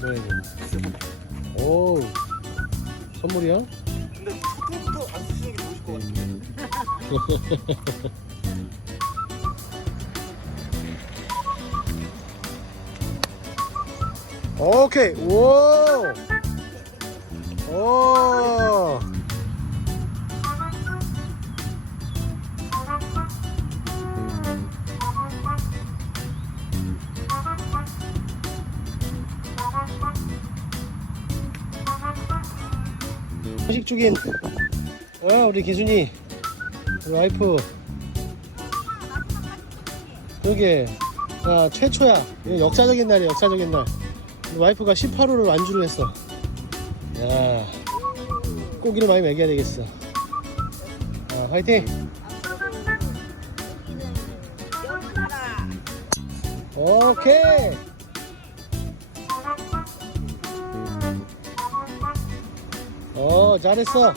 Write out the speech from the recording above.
줘야지. 오, 선물이야? 근데 초토부터 안 쓰시는 게 좋으실 것 같은데. 오케이, 오, 오. 회식 중인 아 우리 기순이 우리 와이프 그러게 아 최초야 역사적인 날이야 역사적인 날 우리 와이프가 18호를 완주를 했어 야 고기를 많이 먹여야 되겠어 아 화이팅 오케이 잘했어